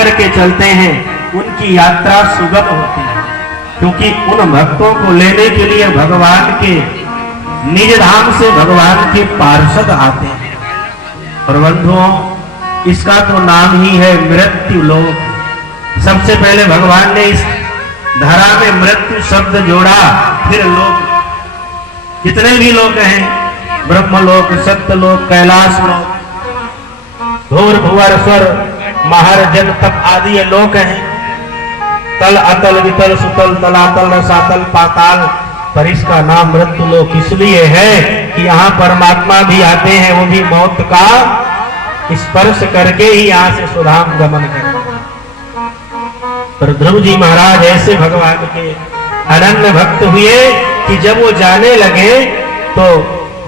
करके चलते हैं उनकी यात्रा सुगम होती है, क्योंकि उन भक्तों को लेने के लिए भगवान के निज धाम से भगवान के पार्षद आते हैं। और बंधुओं, इसका तो नाम ही है मृत्यु लोक। सबसे पहले भगवान ने इस धरा में मृत्यु शब्द जोड़ा, फिर लोक। जितने भी लोक हैं, ब्रह्मलोक, सत्यलोक, कैलाश लोक, घोर भुवर स्वर, महर जन तप आदि ये लोक हैं। तल अतल वितल सुतल तलातल रसातल पाताल, पर इसका नाम मृत्यु लोक इसलिए है कि यहाँ परमात्मा भी आते हैं, वो भी मौत का स्पर्श करके ही यहाँ से सुधाम गमन करते। पर ध्रुव जी महाराज ऐसे भगवान के अनन्य भक्त हुए कि जब वो जाने लगे तो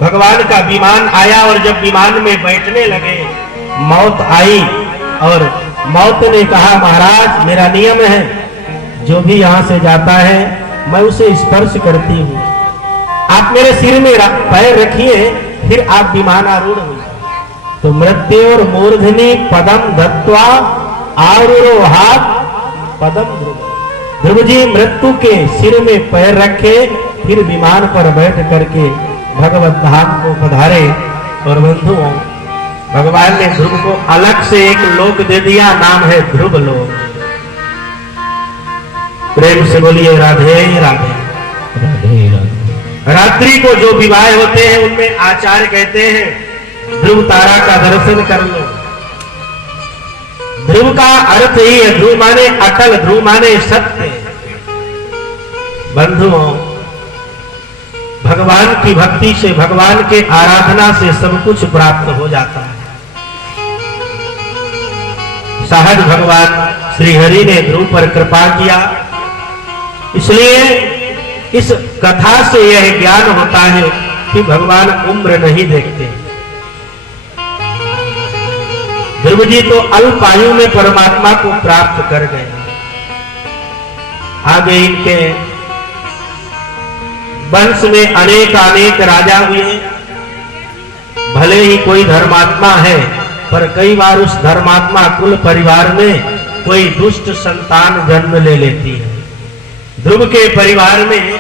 भगवान का विमान आया, और जब विमान में बैठने लगे मौत आई, और मौत ने कहा महाराज मेरा नियम है, जो भी यहाँ से जाता है मैं उसे स्पर्श करती हूँ, आप मेरे सिर में पैर रखिए, फिर आप विमान आरूढ़ हुए। तो मृत्योर मूर्धनि पदम दत्वा आरूढ़ोहात पदम ध्रुव। ध्रुव जी मृत्यु के सिर में पैर रखे, फिर विमान पर बैठ करके भगवत धाम को पधारे। और बंधुओं, भगवान ने ध्रुव को अलग से एक लोक दे दिया, नाम है ध्रुव लोक। प्रेम से बोलिए राधे राधे राधे राधे। रात्रि को जो विवाह होते हैं उनमें आचार्य कहते हैं ध्रुव तारा का दर्शन कर लो। ध्रुव का अर्थ ही है, ध्रुव माने अटल, ध्रुव माने सत्य। बंधुओं, भगवान की भक्ति से, भगवान के आराधना से सब कुछ प्राप्त हो जाता है। सहज भगवान श्री हरि ने ध्रुव पर कृपा किया, इसलिए इस कथा से यह ज्ञान होता है कि भगवान उम्र नहीं देखते। ध्रुव जी तो अल्प आयु में परमात्मा को प्राप्त कर गए। आगे इनके वंश में अनेक राजा हुए। भले ही कोई धर्मात्मा है, पर कई बार उस धर्मात्मा कुल परिवार में कोई दुष्ट संतान जन्म ले लेती है। ध्रुव के परिवार में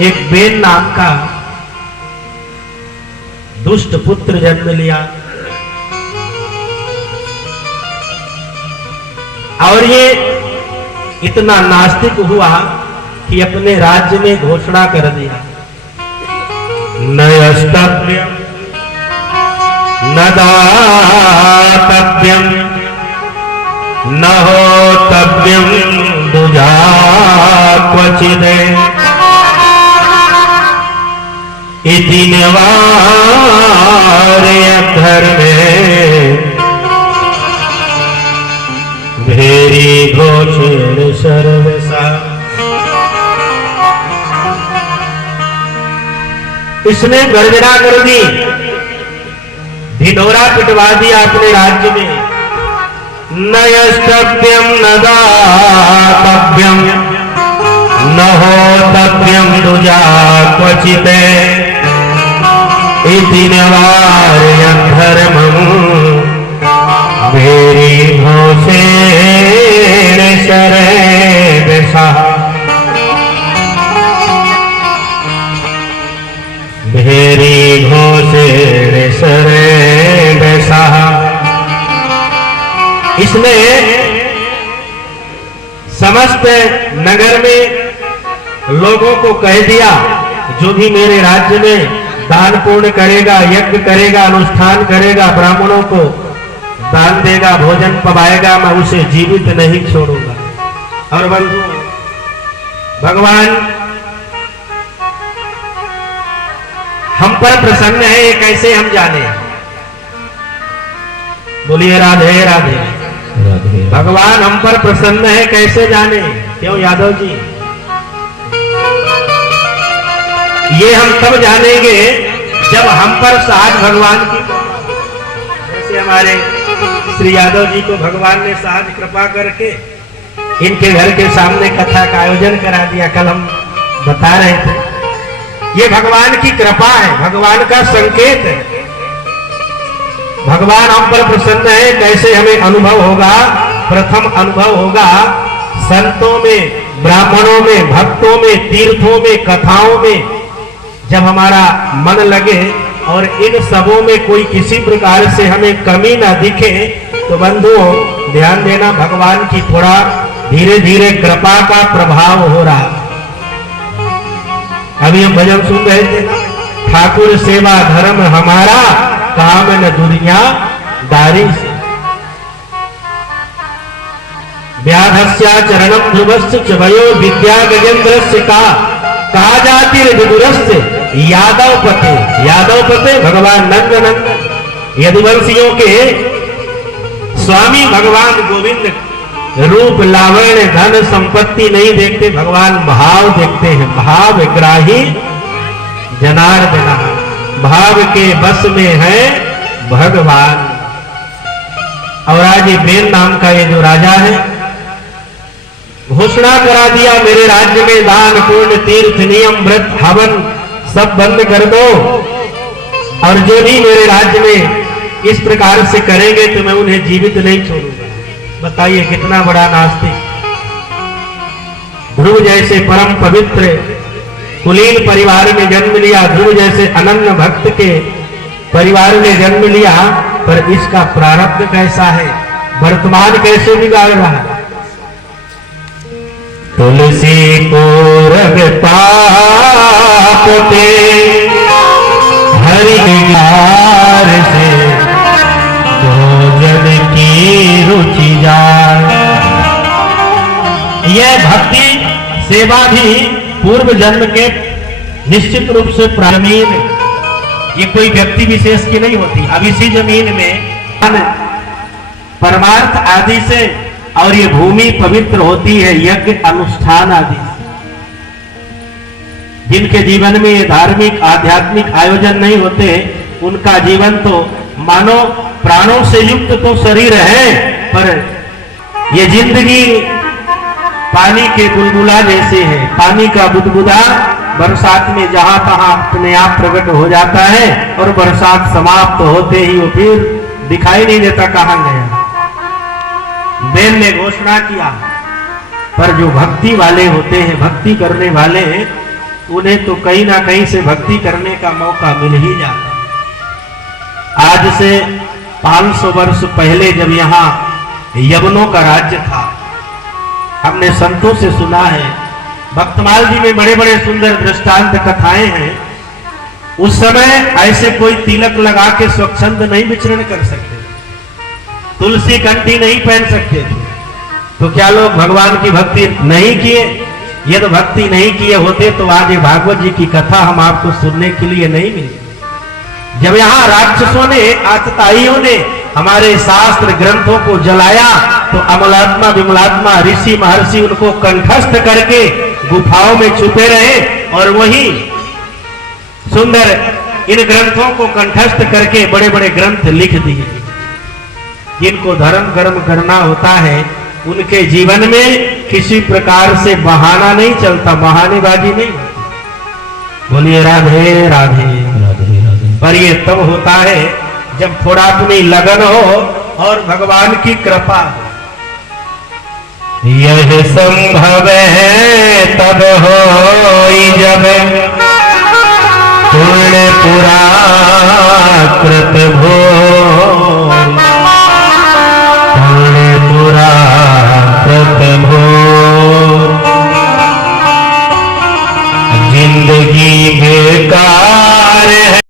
एक बेन नाम का दुष्ट पुत्र जन्म लिया, और ये इतना नास्तिक हुआ कि अपने राज्य में घोषणा कर दिया, नयस्तव्यम न दातव्यम न होतव्यम दुजा क्वचिदे इति निवार्य धर्मे भेरी घोषेण सर्वसा। इसने गर्जना कर दी, ढिढोरा पिटवा दिया अपने राज्य में। नयस्तव्यम न दातव्यम न होतव्यम दुजा क्वचिते इति निवार्य धर्मं भेरी घोषेण सर्वशः भेरी घोषेण सर्वशः। इसने समस्त नगर में लोगों को कह दिया, जो भी मेरे राज्य में दान पुण्य करेगा, यज्ञ करेगा, अनुष्ठान करेगा, ब्राह्मणों को दान देगा, भोजन पवाएगा, मैं उसे जीवित नहीं छोड़ूंगा। और बंधु, भगवान हम पर प्रसन्न है, ये कैसे हम जाने? बोलिए राधे राधे। भगवान हम पर प्रसन्न है, कैसे जाने? क्यों यादव जी? ये हम तब जानेंगे जब हम पर सहज भगवान की, जैसे हमारे श्री यादव जी को भगवान ने सहज कृपा करके इनके घर के सामने कथा का आयोजन करा दिया। कल हम बता रहे थे, ये भगवान की कृपा है, भगवान का संकेत है। भगवान हम पर प्रसन्न है, कैसे हमें अनुभव होगा? प्रथम अनुभव होगा संतों में, ब्राह्मणों में, भक्तों में, तीर्थों में, कथाओं में जब हमारा मन लगे और इन सबों में कोई किसी प्रकार से हमें कमी ना दिखे, तो बंधुओं ध्यान देना, भगवान की थोड़ा धीरे धीरे कृपा का प्रभाव हो रहा। अभी हम भजन सुन रहे थे ना, ठाकुर सेवा धर्म हमारा, काम न दुनिया दारी से। व्याधस्या चरणम ध्रुवस्य च भयो विद्या गजेंद्रस्य का जाति विदुरस्य यादव पते। यादव पते भगवान नंद नंदन, यदुवंशियों के स्वामी भगवान गोविंद रूप लावण्य धन संपत्ति नहीं देखते, भगवान भाव देखते हैं। भाव ग्राही जनार्दना, भाव के बस में है भगवान। और आज ये बेन नाम का ये जो राजा है, घोषणा करा दिया मेरे राज्य में दान पुण्य तीर्थ नियम व्रत हवन सब बंद कर दो, और जो भी मेरे राज्य में इस प्रकार से करेंगे तो मैं उन्हें जीवित नहीं छोड़ूंगा। बताइए कितना बड़ा नास्तिक। ध्रुव जैसे परम पवित्र कुलीन परिवार में जन्म लिया, ध्रुव जैसे अनन्य भक्त के परिवार में जन्म लिया, पर इसका प्रारब्ध कैसा है, वर्तमान कैसे बिगाड़ रहा है। तुलसी को रग पापते हरि प्यार से भोजन की रुचि जाए। यह भक्ति सेवा भी पूर्व जन्म के निश्चित रूप से जमीन, ये कोई व्यक्ति विशेष की नहीं होती। अब इसी जमीन में परमार्थ आदि से, और ये भूमि पवित्र होती है यज्ञ अनुष्ठान आदि। जिनके जीवन में ये धार्मिक आध्यात्मिक आयोजन नहीं होते, उनका जीवन तो मानो प्राणों से युक्त तो शरीर है, पर ये जिंदगी पानी के बुलबुला जैसे है। पानी का बुदबुदा बरसात में जहां तहां अपने आप प्रकट हो जाता है, और बरसात समाप्त होते ही वो फिर दिखाई नहीं देता कहां गया। बेन ने घोषणा किया, पर जो भक्ति वाले होते हैं, भक्ति करने वाले, उन्हें तो कहीं ना कहीं से भक्ति करने का मौका मिल ही जाता। आज से 500 वर्ष पहले जब यहाँ यवनों का राज्य था, हमने संतों से सुना है, भक्तमाल जी में बड़े बड़े सुंदर दृष्टांत कथाएं हैं। उस समय ऐसे कोई तिलक लगा के स्वच्छंद नहीं विचरण कर सकते, तुलसी कंठी नहीं पहन सकते थे। तो क्या लोग भगवान की भक्ति नहीं किए? ये तो भक्ति नहीं किए होते तो आज ये भागवत जी की कथा हम आपको सुनने के लिए नहीं मिली। जब यहाँ राक्षसों ने, आतताइयों ने हमारे शास्त्र ग्रंथों को जलाया, तो अमलात्मा विमलात्मा ऋषि महर्षि उनको कंठस्थ करके गुफाओं में छुपे रहे, और वही सुंदर इन ग्रंथों को कंठस्थ करके बड़े बड़े ग्रंथ लिख दिए। जिनको धर्म कर्म करना होता है, उनके जीवन में किसी प्रकार से बहाना नहीं चलता, बहानेबाजी नहीं होती। बोलिए राधे राधे राधे राधे। पर ये तब होता है जब थोड़ा अपनी लगन हो और भगवान की कृपा हो। यह संभव है तब हो जब पुण्य पुरा कृत भो, जिंदगी बेकार